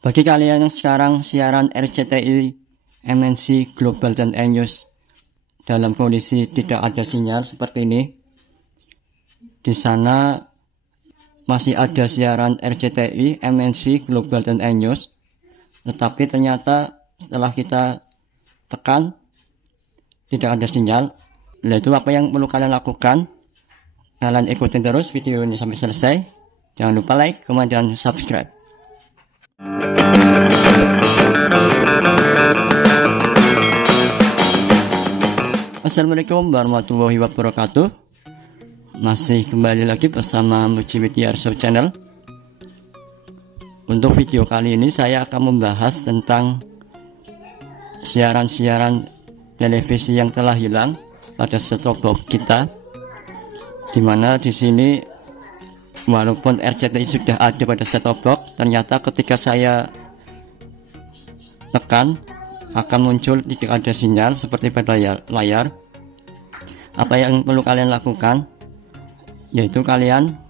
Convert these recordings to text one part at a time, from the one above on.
Bagi kalian yang sekarang siaran RCTI, MNC, Global, dan E-News dalam kondisi tidak ada sinyal seperti ini, di sana masih ada siaran RCTI, MNC, Global, dan E-News, tetapi ternyata setelah kita tekan tidak ada sinyal. Nah, itu apa yang perlu kalian lakukan? Kalian ikutin terus video ini sampai selesai. Jangan lupa like, comment, dan subscribe. Assalamualaikum warahmatullahi wabarakatuh. Masih kembali lagi bersama Muji Widya Arso Channel. Untuk video kali ini saya akan membahas tentang siaran-siaran televisi yang telah hilang pada set-top box kita, dimana di sini walaupun RCTI sudah ada pada set-top box, ternyata ketika saya tekan akan muncul tidak ada sinyal seperti pada layar. Apa yang perlu kalian lakukan? Yaitu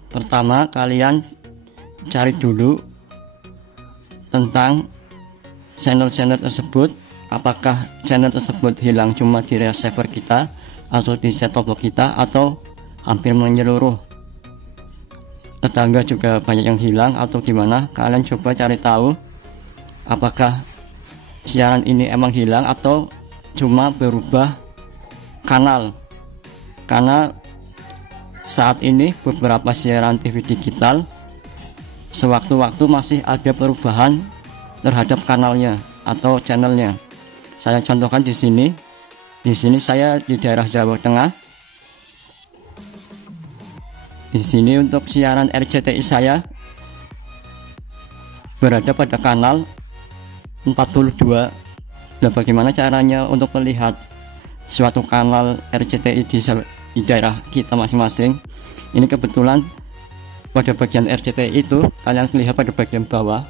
pertama kalian cari dulu tentang channel-channel tersebut. Apakah channel tersebut hilang cuma di receiver kita atau di set-top box kita, atau hampir menyeluruh tetangga juga banyak yang hilang, atau gimana? Kalian coba cari tahu apakah siaran ini emang hilang atau cuma berubah kanal. Karena saat ini beberapa siaran TV digital sewaktu-waktu masih ada perubahan terhadap kanalnya atau channelnya. Saya contohkan di sini. Di sini saya di daerah Jawa Tengah. Di sini untuk siaran RCTI saya berada pada kanal 42. Nah, bagaimana caranya untuk melihat suatu kanal RCTI di daerah kita masing-masing? Ini kebetulan pada bagian RCTI itu kalian lihat pada bagian bawah,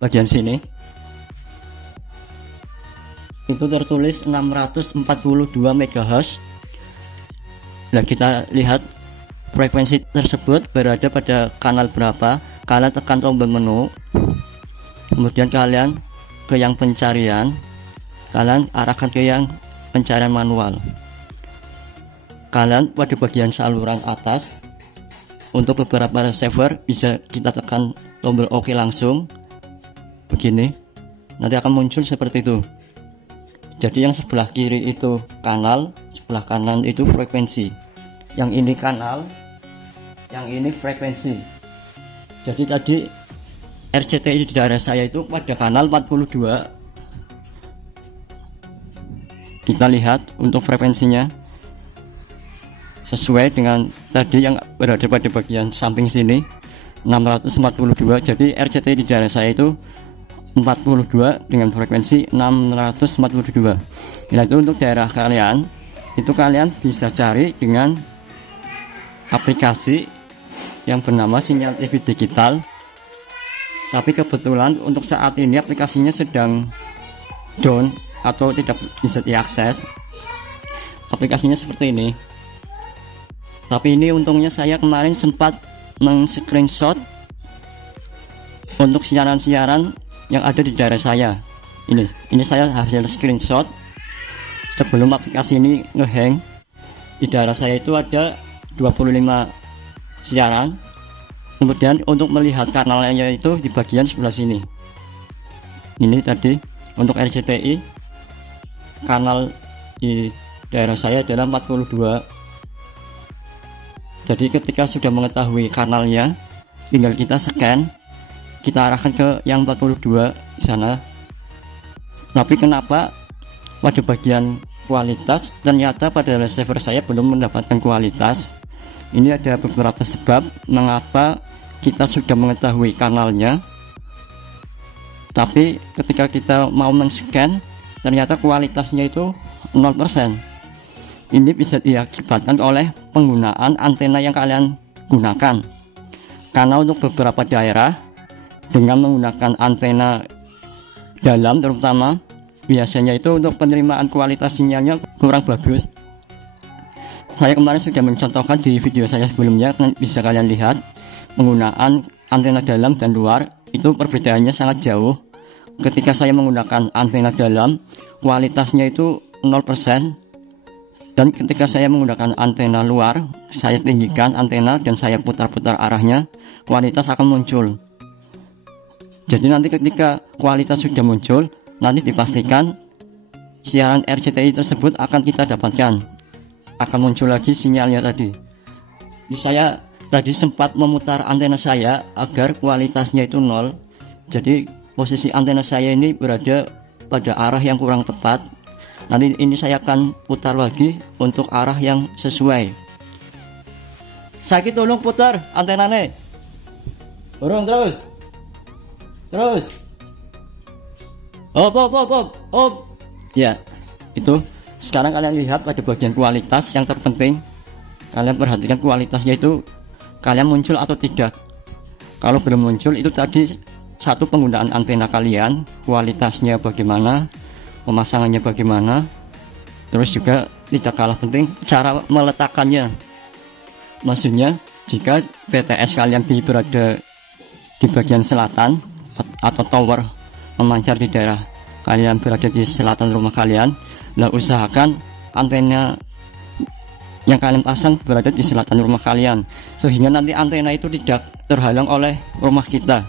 bagian sini itu tertulis 642 MHz. Nah, kita lihat frekuensi tersebut berada pada kanal berapa. Kalian tekan tombol menu, kemudian kalian ke yang pencarian, kalian arahkan ke yang pencarian manual. Kalian pada bagian saluran atas, untuk beberapa receiver bisa kita tekan tombol OK langsung begini, nanti akan muncul seperti itu. Jadi yang sebelah kiri itu kanal, sebelah kanan itu frekuensi. Yang ini kanal, yang ini frekuensi. Jadi tadi RCTI di daerah saya itu pada kanal 42. Kita lihat untuk frekuensinya sesuai dengan tadi yang berada pada bagian samping sini 642. Jadi RCTI di daerah saya itu 42 dengan frekuensi 642. Nah, itu untuk daerah kalian, itu kalian bisa cari dengan aplikasi yang bernama Sinyal TV Digital. Tapi kebetulan untuk saat ini aplikasinya sedang down atau tidak bisa diakses. Aplikasinya seperti ini. Tapi ini untungnya saya kemarin sempat meng-screenshot untuk siaran-siaran yang ada di daerah saya. Ini saya hasil screenshot sebelum aplikasi ini ngehang. Di daerah saya itu ada 25 siaran. Kemudian untuk melihat kanalnya itu di bagian sebelah sini. Ini tadi untuk RCTI kanal di daerah saya adalah 42. Jadi ketika sudah mengetahui kanalnya, tinggal kita scan, kita arahkan ke yang 42 di sana. Tapi kenapa pada bagian kualitas ternyata pada receiver saya belum mendapatkan kualitas? Ini ada beberapa sebab mengapa kita sudah mengetahui kanalnya, tapi ketika kita mau men-scan ternyata kualitasnya itu 0%. Ini bisa diakibatkan oleh penggunaan antena yang kalian gunakan. Karena untuk beberapa daerah dengan menggunakan antena dalam terutama, biasanya itu untuk penerimaan kualitas sinyalnya kurang bagus. Saya kemarin sudah mencontohkan di video saya sebelumnya, bisa kalian lihat penggunaan antena dalam dan luar. itu perbedaannya sangat jauh. Ketika saya menggunakan antena dalam, kualitasnya itu 0%, dan ketika saya menggunakan antena luar, saya tinggikan antena dan saya putar-putar arahnya, kualitas akan muncul. Jadi nanti ketika kualitas sudah muncul, nanti dipastikan siaran RCTI tersebut akan kita dapatkan, akan muncul lagi sinyalnya tadi. Jadi saya tadi sempat memutar antena saya agar kualitasnya itu 0. Jadi posisi antena saya ini berada pada arah yang kurang tepat. Nanti ini saya akan putar lagi untuk arah yang sesuai. Sakit tolong putar antenanya. Burung terus. Op. Ya, itu. Sekarang kalian lihat pada bagian kualitas yang terpenting. Kalian perhatikan kualitasnya itu kalian muncul atau tidak. Kalau belum muncul, itu tadi satu penggunaan antena kalian, kualitasnya bagaimana, pemasangannya bagaimana, terus juga tidak kalah penting cara meletakkannya. Maksudnya jika BTS kalian berada di bagian selatan atau tower memancar di daerah kalian berada di selatan rumah kalian, lah usahakan antena yang kalian pasang berada di selatan rumah kalian, sehingga nanti antena itu tidak terhalang oleh rumah kita,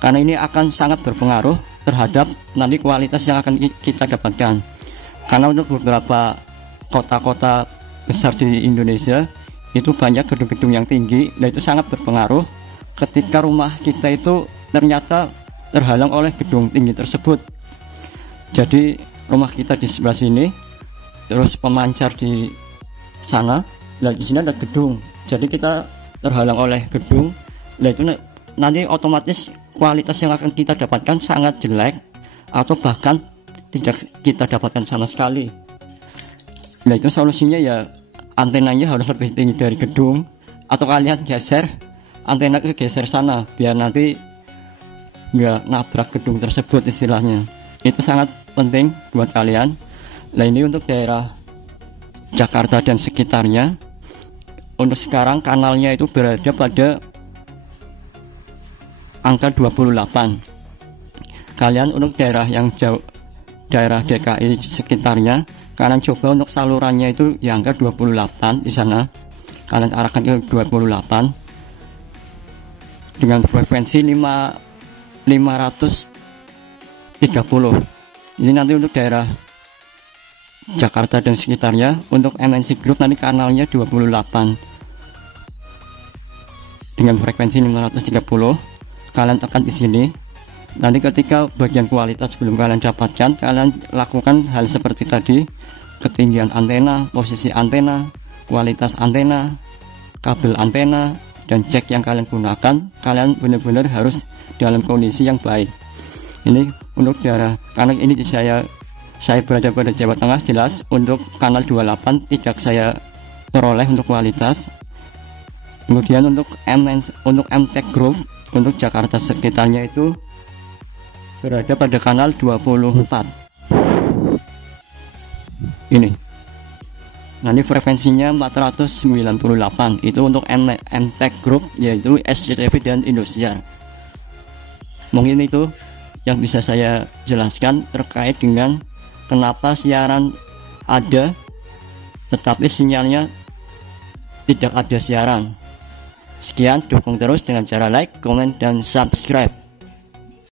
karena ini akan sangat berpengaruh terhadap nanti kualitas yang akan kita dapatkan. Karena untuk beberapa kota-kota besar di Indonesia itu banyak gedung-gedung yang tinggi, dan itu sangat berpengaruh ketika rumah kita itu ternyata terhalang oleh gedung tinggi tersebut. Jadi rumah kita di sebelah sini, terus pemancar di sana, dan di sini ada gedung, jadi kita terhalang oleh gedung. Nah itu nanti otomatis kualitas yang akan kita dapatkan sangat jelek, atau bahkan tidak kita dapatkan sama sekali. Nah itu solusinya ya antenanya harus lebih tinggi dari gedung, atau kalian geser antena ke geser sana biar nanti nggak nabrak gedung tersebut istilahnya. Itu sangat penting buat kalian. Nah ini untuk daerah Jakarta dan sekitarnya. Untuk sekarang kanalnya itu berada pada angka 28. Kalian untuk daerah yang jauh, daerah DKI sekitarnya, kalian coba untuk salurannya itu di angka 28 di sana. Kalian arahkan ke 28 dengan frekuensi 530. Ini nanti untuk daerah Jakarta dan sekitarnya. Untuk MNC Group nanti kanalnya 28 dengan frekuensi 530. Kalian tekan di sini. Nanti ketika bagian kualitas belum kalian dapatkan, kalian lakukan hal seperti tadi: ketinggian antena, posisi antena, kualitas antena, kabel antena, dan cek yang kalian gunakan. Kalian benar-benar harus dalam kondisi yang baik. Ini untuk daerah, karena ini saya berada pada Jawa Tengah, jelas untuk kanal 28 tidak saya peroleh untuk kualitas. Kemudian untuk MTech Group untuk Jakarta sekitarnya itu berada pada kanal 24 ini. Nanti frekuensinya 498. Itu untuk MTech Group, yaitu SCTV dan Indosiar. Mungkin itu yang bisa saya jelaskan terkait dengan kenapa siaran ada tetapi sinyalnya tidak ada siaran. Sekian, dukung terus dengan cara like, komen, dan subscribe.